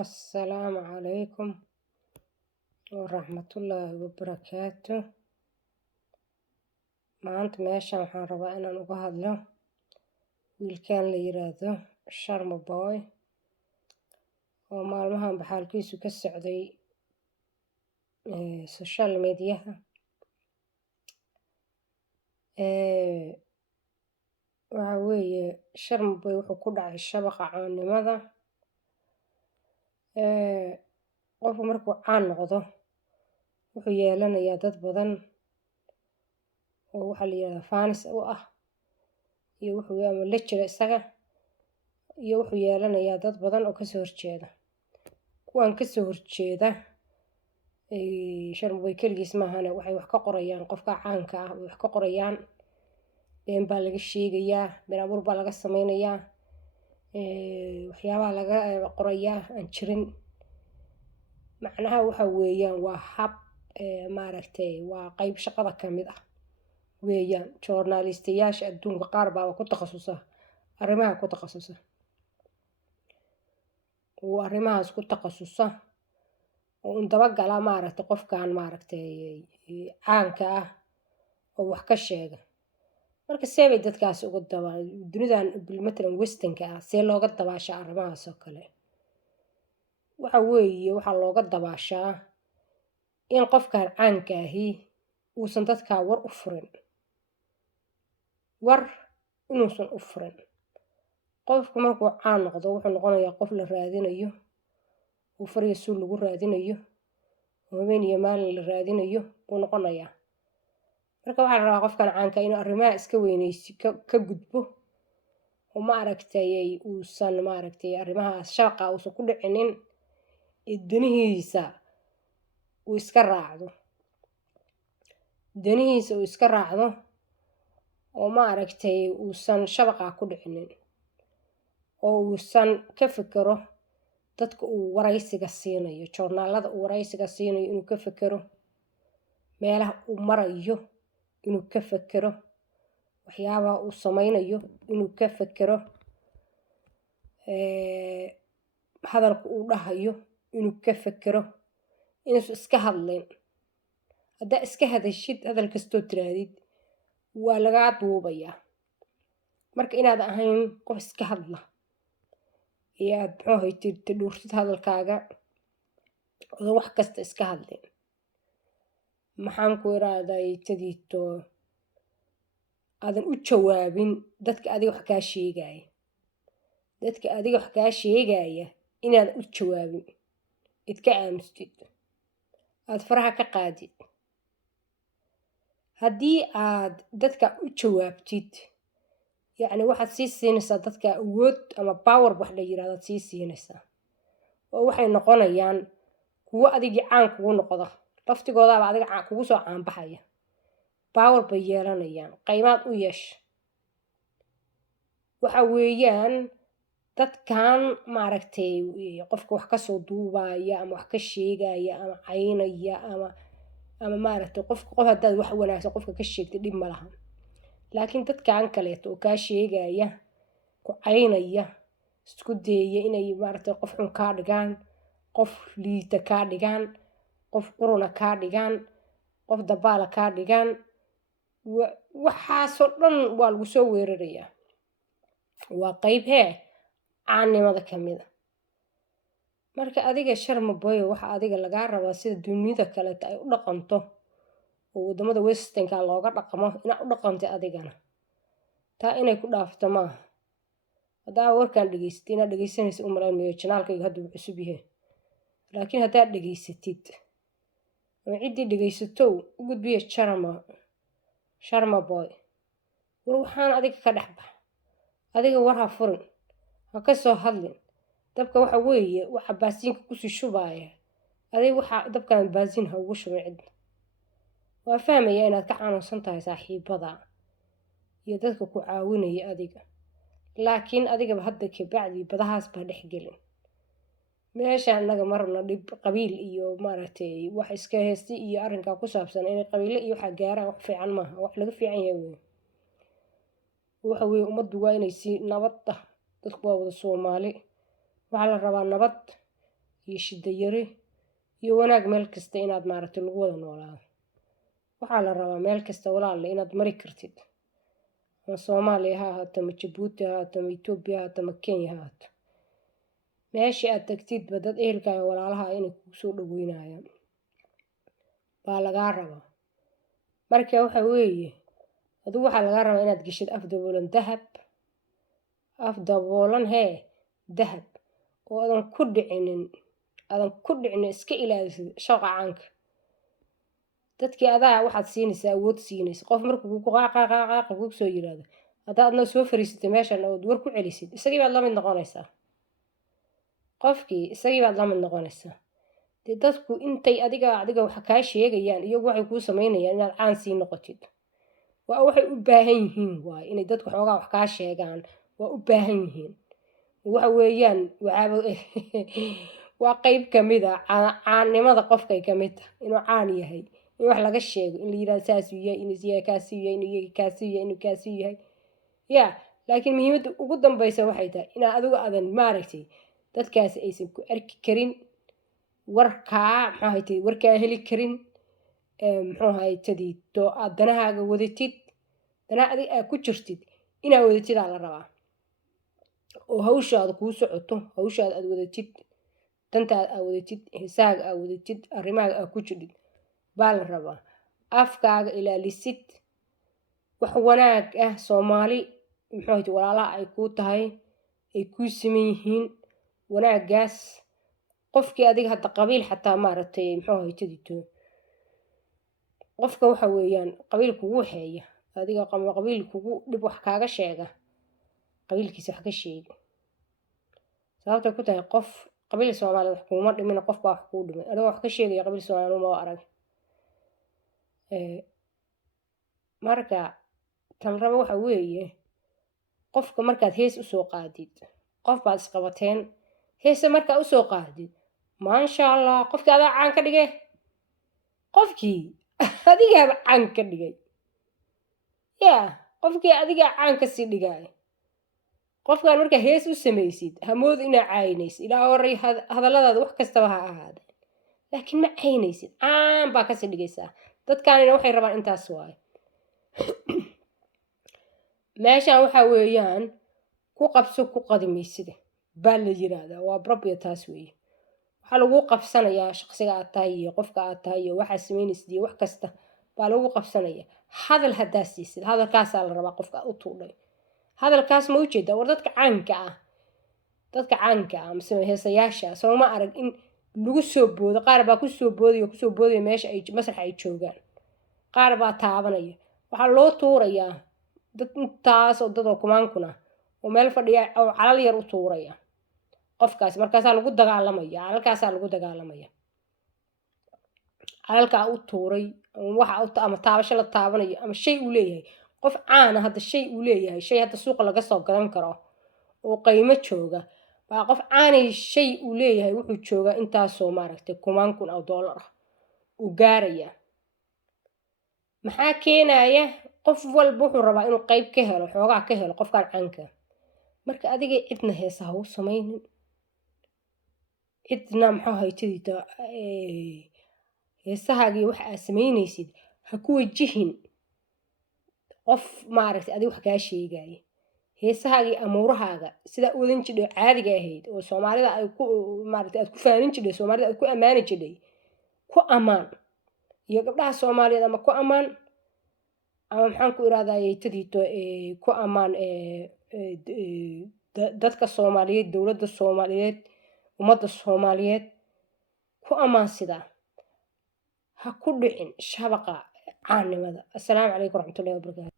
السلام عليكم ورحمة الله وبركاته. maanta meeshan waxaan rabaa inaan uga hadlo wiilkan la yiraahdo Sharma Boy oo maalmahan baxaalkiisu ka socday social mediaha. waxa weeye Sharma Boy wuxuu ku dhacay shabaqa caannimada. qofku markuu caan noqdo wuxuu yeelanayaa dad badan oo waxaa la yiraahdaa fans u ah iyo wuxuu ama la jira isaga iyo wuxuu yeelanayaa dad badan oo kasoo horjeeda. kuwan kasoo horjeeda Sharma Boy keligiis maahane waxay wax ka qorayaan qofka caanka ah, wax ka qorayaan been baa laga sheegayaa, been abuur baa laga sameynayaa, waxyaabaha laga qorayaa aan jirin. macnaha waxa weeyaan waa hab maaragtay waa qayb shaqada ka mid ah weeyaan. journalistayaasha adduunka qaar baa ku takhasusa arrimaha ku takhasusa oo arrimahaas ku takhasusa oo un dabagala maaragtay qofkan maaragtay caanka ah oo wax ka sheega. marka seebay dadkaas uga dunidan matalan westernka ah see looga dabaasha arrimahaas oo kale. waxa weeye waxaa looga dabaashaa in qofkan caanka ahi uusan dadkaa war u furin, war inuusan u furin. qofku markuu caan noqdo wuxuu noqonayaa qof la raadinayo oo fariya suul lagu raadinayo oo habeen iyo maalin la raadinayo buu noqonayaa. marka waxaa la rabaa qofkan caanka inuu arrimaha iska weynaysi ka gudbo oo maaragtay uusan maaragtay arrimahaas shaqa uusan ku dhicinin danihiisa uu iska raacdo, danihiisa uu iska raacdo oo maaragtay uusan shabaqa ku dhicinin oo uusan ka fikiro dadka uu waraysiga siinayo, joornaalada uu waraysiga siinayo inuu ka fikiro, meelaha uu marayo inuu ka fikiro, waxyaabaha uu sameynayo inuu ka fikiro, hadalka uu dhahayo inuu ka fikiro, inuusan iska hadlin. haddaa iska hadashid hadal kastoo tiraadid waa lagaa duubayaa. marka inaad ahayn qof iska hadla iyo aad muxuu haytid dhuurtid hadalkaaga oo wax kasta iska hadlin. maxaan ku iraaday tadiito aadan u jawaabin dadka adiga wax kaa sheegaya, dadka adiga wax kaa sheegaya inaad u jawaabin, idka aamustid, aad faraha ka qaadid. haddii aad dadka u jawaabtid yacni waxaad sii siinaysaa dadka awood ama power wax la yiraahdo sii siinaysaa oo waxay noqonayaan kuwo adigii caan kugu noqda laftigoodaaba adiga kugu soo caanbaxaya, power bay yeelanayaan, qaymaad u yeesh. waxa weeyaan dadkan maaragtay qofka wax kasoo duubaya ama wax ka sheegaya ama caynaya ama maaragtay qof haddaad wax wanaagsan qofka ka sheegtay dhib ma laha. laakiin dadkan kaleeto oo kaa sheegaya ku caynaya isku dayaya inay maaragtay qof xun kaa dhigaan, qof liita kaa dhigaan, qof quruna kaa dhigaan, qof dabaala kaa dhigaan, waxaasoo dhan waa lagu soo weerarayaa. waa qayb caannimada ka mid a. marka adiga Sharma Boy waxa adiga lagaa rabaa sida dunida kaleeto ay u dhaqanto oo wadamada westernka looga dhaqmo inaad u dhaqantay adigana. taa inay ku dhaafto maaha. haddaa warkaan dhageysatid inaad dhegeysanaysa u malayn maayo, janaalkayga hadda wuu cusub yahay. laakiin haddaad dhageysatid oo ciddii dhageysatow u gudbiya Sharma Boy war waxaan adiga ka dhex bax, adiga war ha furin, ha ka soo hadlin. dabka waxa weeye waxa baasiinka kusii shubaya adiga waxa dabkan baasiin ha ugu shubin cidna. waa fahmaya inaad ka xanuunsan tahay saaxiibada iyo dadka ku caawinaya adiga, laakiin adigaba hadda kabacdi badahaas baa dhex gelin. meesha annaga marna dhib qabiil iyo maaragtay wax iska heesti iyo arrinkaa ku saabsan inay qabiile iyo waxa gaaraan wax fiican maaha, wax laga fiican yahay wey. waxa weeye ummaddu waa inay si nabad ah, dadku waa wada Soomaali, waxaa la rabaa nabad iyo shida yari iyo wanaag meel kasta inaad maaragtay lagu wada noolaado. waxaa la rabaa meel kasta walaalle inaad mari kartid, ama Soomaaliya ha ahaato, ama Jabuuti ha ahaato, ama Itoobiya ha ahaato, ama Kenya ha ahaato. meeshii aad tagtidba dad ehelkaaga walaalaha inay kugu soo dhaweynayaan baa lagaa rabaa. marka waxa weeye adigu waxaa lagaa rabaa inaad geshid af daboolan dahab, af daboolan dahab, oo aadan ku dhicinin iska ilaalisid shaqo caanka. dadkii adaa waxaad siinaysaa awood siinaysa. qof markuu kugu qaaqaaqaaqa kugu soo yiraahdo haddaad adna soo fariisatay meeshan ood war ku celisid, isagii baad la mid noqonaysaa. qofkii isagii baad la mid noqonaysaa. dee dadku intay adiga wax kaa sheegayaan iyagu waxay kuu samaynayaan inaad caan sii noqotid. waa waxay u baahan yihiin waaye inay dadku xoogaa wax kaa sheegaan, waa u baahan yihiin. waxa weeyaan waa qayb ka mid a caannimada qofkay ka mid tahay inuu caan yahay, in wax laga sheego, in la yidhahdo saasuu yahay, inuu yahay kaasuu yahay, inuu yahay kaasuu yahay, inuu kaasuu yahay. yaa laakiin muhiimadda ugu dambaysa waxay tahay inaad adigu aadan maaragtay dadkaasi aysan ku arki karin, warkaa heli karin, aad danahaaga wadatid, danaha adiga aad ku jirtid inaad wadatidaa la rabaa, oo hawshaada kuu socoto, hawshaada aad wadatid, dantaada aad wadatid, heesaaga aad wadatid, arrimahaaga aad ku jirdid baa la rabaa. afkaaga ilaalisid, wax wanaag ah Soomaali walaalaha ay kuu tahay, ay kuu siman yihiin wanaagaas. qofkii adiga hadda qabiil xataa maaragtay qofka waxa weeyaan qabiil kugu waxeeya, adiga qabiil kugu dhib wax kaaga sheega, qabiilkiisa wax ka sheegi. sababtay ku tahay qof qabiil Soomaali wax kuuma dhimin, qof baa wax kuu dhimay. adiga wax ka sheegaya qabiil Soomaali ma arag. marka tan rabo waxa weeye qofka markaad hees usoo qaadid, qof baad isqabateen, heese markaa usoo qaadid, maasha allah qofkii adaa caan ka dhigay, qofkii adigaaba caan ka dhigay. qofkii adigaa caan ka sii dhigay. qofkaan markaa hees u samaysid hamood inaa caynaysid, ilaa horay hadalladaada wax kastaba ha ahaadeen, laakiin ma caynaysid, caan baa kasii dhigaysaa. dadkaanina waxay rabaan intaas waaye. meeshaan waxaa weeyaan ku qabso ku qadimaysida baa la yiraahdaa, waa probia taas weeye. waxaa lagu qabsanayaa shaqsiga aad tahay iyo qofka aad tahay iyo waxaa samaynaysid iyo wax kasta baa lagu qabsanayaa. hadal haddaa siisid, hadalkaasaa la rabaa qofka u tuudhay. hadalkaas ma ujeedaa war dadka caanka ah mise heesayaasha soo ma arag in lagu soo boodo. qaar baa kusoo boodaya meesha ay masraxa ay joogaan, qaar baa taabanaya. waxaa loo tuurayaa dad intaas oo dad oo kumaankuna oo meel fadhiya oo calal yar u tuuraya qofkaas. markaasaa lagu dagaalamaya, calalkaa u tuuray ama taabasho la taabanayo ama shay uu leeyahay. qof caana hadda shay uu leeyahay, shay hadda suuqa laga soo gadan karo oo qiimo jooga baa qof caanay shay uu leeyahay wuxuu joogaa intaasoo maaragtay $10,000 uu gaaraya. maxaa keenaya? qof walba wuxuu rabaa inuu qayb ka helo, xoogaa ka helo qofkaan caanka. marka adiga cidna heesa ha u samaynin, cidna heesahaagii waxa aad samaynaysid ha ku wajihin qof maaragtay adiga wax kaa sheegaya. heesahaagii amuurahaaga sidaa u wadan jidhay caadiga ahayd oo Soomaalida ay ku maaragtay aad ku faanin jidhay, Soomaalida aad ku ammaani jidhay, ku ammaan. iyo gabdhaha Soomaaliyeed ama ku ammaan, ama maxaan ku iraahdaa ku ammaan dadka Soomaaliyeed, dowladda Soomaaliyeed, ummadda Soomaaliyeed ku ammaan. sidaa ha ku dhicin shabaqa caannimada. assalaamu calaykum waraxmatullaahi wabarakaatu.